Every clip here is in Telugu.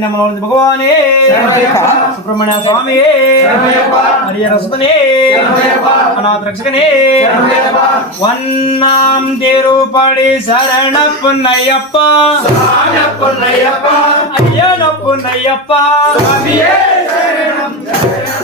கன்னியமனோதி பகவானே சுப்பிரமணிய சுவாமியே ஹரிய ரசுதனே அநாத ரட்சகனே வண்ணாம் திருப்படி சரண பொன்னையப்பா ஐயன பொன்னையப்பா சுவாமியே சரணம் சரணம்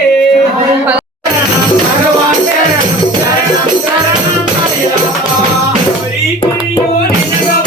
Hare Krishna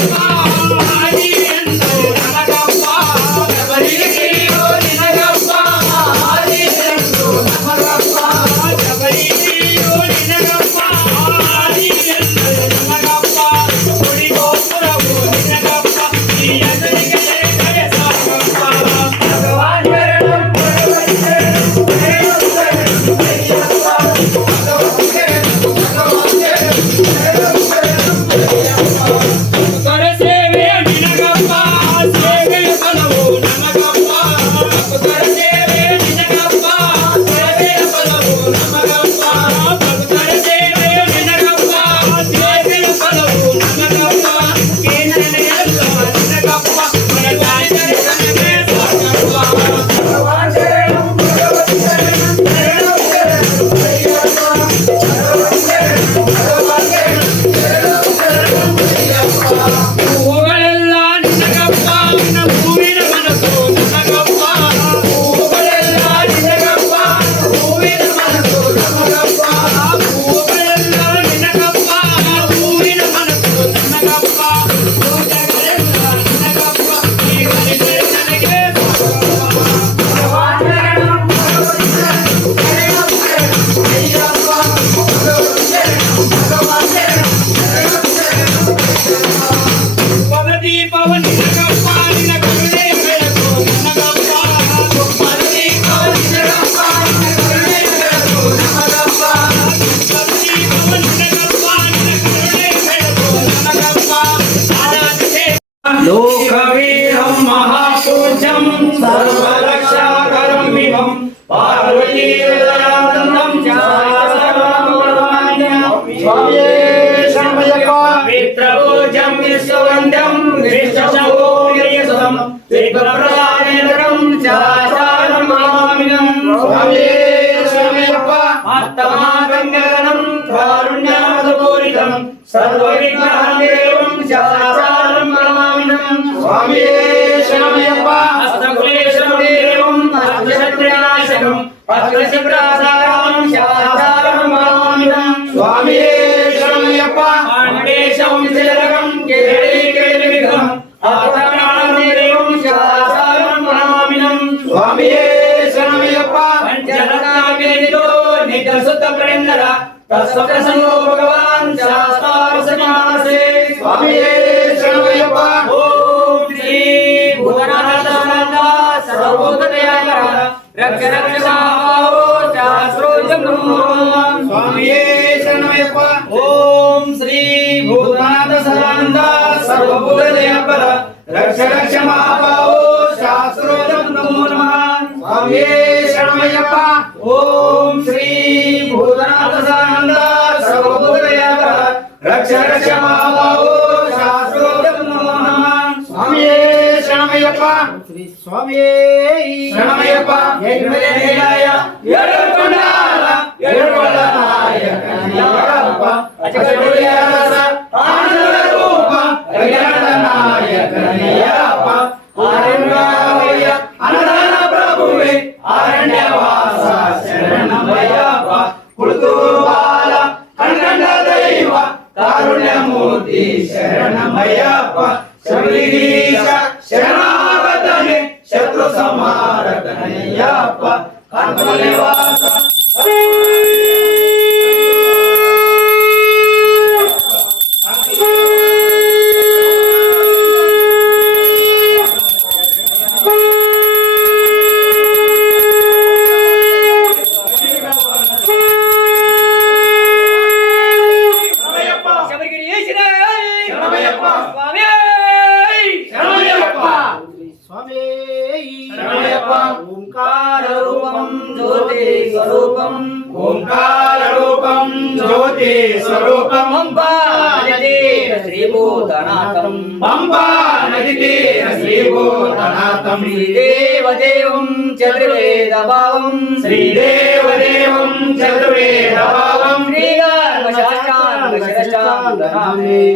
लोकवीरं महापूज्यं सर्वरक्षाकरं विभं पार्वतीहृदयानन्दं स्वामी शरणमय्यप्पा मित्रपूज्यं विश्ववन्द्यं विश्वशम्भोर्यसुतं विघ्नप्रदानेन्द्रं चाचारं नमामिनं स्वामी शरणमय्यप्पा आत्मागम्यगणं कारुण्यामदपूरितं सर्वविघ्नहरं चाचारं नमामिनं स्वामी शरणमय्यप्पा हस्तकुलेशदेवं हस्तशत्रुनाशकं हस्तशिप्रासारं चाचारं नमामिनं स्वामी शरणमय्यप्पा आण्डेशं तिलकं केलिविघ्नं आत्मज्ञानदेवं चाचारं नमामिनं स्वामी शरणमय्यप्पा पंचरत्नाकेलितो नित्यसुतप्रेन्दर तत्सप्रसन्नो भगवान् शास्त्रार्समासे स्वामी शरणमय्यप्पा ओम श्री भूतनाथ सर्वभूतदयाकर रक्ष रक्ष महाभावो शास्त्रोजं स्वामी शरणमय्यप्पा ओम श्री भूतनाथ सदानंद सर्वभूतदयाकर रक्ष रक्ष महाभावो शास्त्रोजं नमो नमः स्वामी शरणमय्यप्पा ओम श्री भूतनाथ सदानंद सर्वभूतदयाकर रक्ष रक्ष महाभावो शास्त्रोजं नमो नमः स्वामी शरणमय्यप्पा श्री स्वामी शरणमय्यप्पा येडमलेलाय येडकोंडाल येडकोंडाय कन्यायप्प अचकड़ुलियारस आनंदरूप अज्ञाननाय कन्यायप्प आरण्यवय अनदान प्रभुवे आरण्यवास शरणमय्यप्प कुळुतुबाल कण्कण्ड दैव कारुण्यमूर्ति शरणमय्यप्प शबरिगीश शरणागतने शत्रु संहारकनय्यप्प आत्मनिवास ओंकार ज्योति स्वरूपम पंपा नदी श्रीभूतनाथम पंपा नदी श्रीभूतनाथम श्रीदेव देवं चतुर्वेद भावं श्रीदेव देवं चतुर्वेद भावं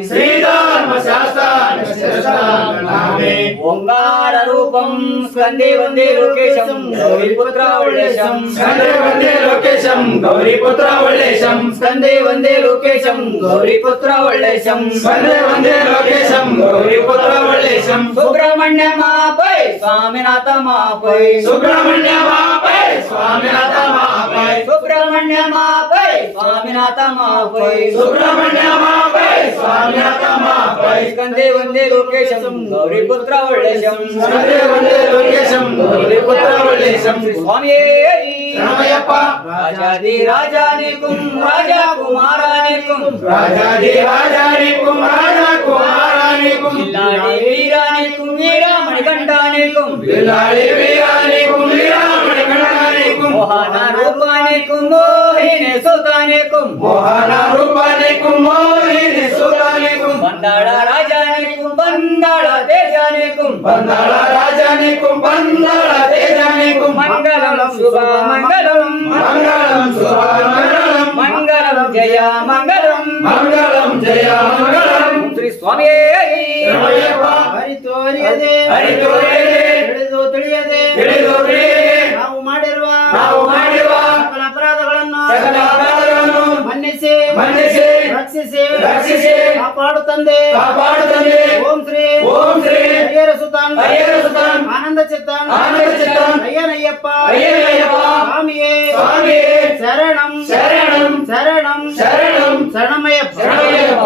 श्रीधर्मशास्त्राङ्गनामे ओंकार रूपं स्कंदे वंदे लोकेशं गौरीपुत्र वल्लेशं स्कंदे वंदे लोकेशं गौरीपुत्र वल्लेशं स्कंदे वंदे लोकेशं गौरीपुत्र वल्लेशं स्कंदे वंदे लोकेशं गौरीपुत्र वल्लेशं सुब्रह्मण्य मापै स्वामीनाथ मापै सुब्रह्मण्य मापै స్వామినాథ మాపై సుబ్రహ్మణ్య మాపై స్వామినాథ మాపై సుబ్రహ్మణ్య మాపై స్వామినాథ మాపై స్కందే వందే లోకేశం గౌరీపుత్ర వల్లేశం స్కందే వందే లోకేశం గౌరీపుత్ర వల్లేశం స్వామియే శరణమయ్యప్ప రాజాది రాజానికుం రాజా కుమారానికుం రాజాది రాజానికుం రాజా కుమారానికుం ఇల్లాడి వీరానికుం వీరామణి కంఠానికుం బిల్లాడి వీరానికుం వీరామణి కంఠానికుం మోహన రూపానికుం మోహిని సుతానికుం మోహన రూపానికుం మోహిని సుతానికుం బందాళ రాజానికుం బందాళ తేజానికుం బందాళ రాజానికుం బందాళ తేజానికుం మంగళం శుభ మంగళం మంగళం శుభ మంగళం మంగళం జయ మంగళం మంగళం జయ మంగళం శ్రీ స్వామియే శరణమయ్యప్ప ಹರಿತೋರಿಯದೆ ಹರಿತೋರಿಯದೆ ತಿಳಿದು ತಿಳಿಯದೆ ತಿಳಿದು ತಿಳಿಯದೆ ನಾವು ಮಾಡಿರುವ ಸಕಲ ಅಪರಾಧಗಳನ್ನು ಸಕಲ ಅಪರಾಧಗಳನ್ನು ಮನ್ನಿಸಿ ಮನ್ನಿಸಿ ರಕ್ಷಿಸಿ ರಕ್ಷಿಸಿ ಕಾಪಾಡು ತಂದೆ ಕಾಪಾಡು ತಂದೆ ಓಂ ಶ್ರೀ ಹರಿಹರ ಸುತಾನ್ ಆನಂದ ಚಿತ್ತಾನ್ ಅಯ್ಯನಯ್ಯಪ್ಪ ಸ್ವಾಮಿಯೇ ಸ್ವಾಮಿಯೇ ಶರಣಂ ಶರಣಂ ಶರಣಂ ಶರಣಂ ಶರಣಮಯ್ಯಪ್ಪ ಶರಣಮಯ್ಯಪ್ಪ.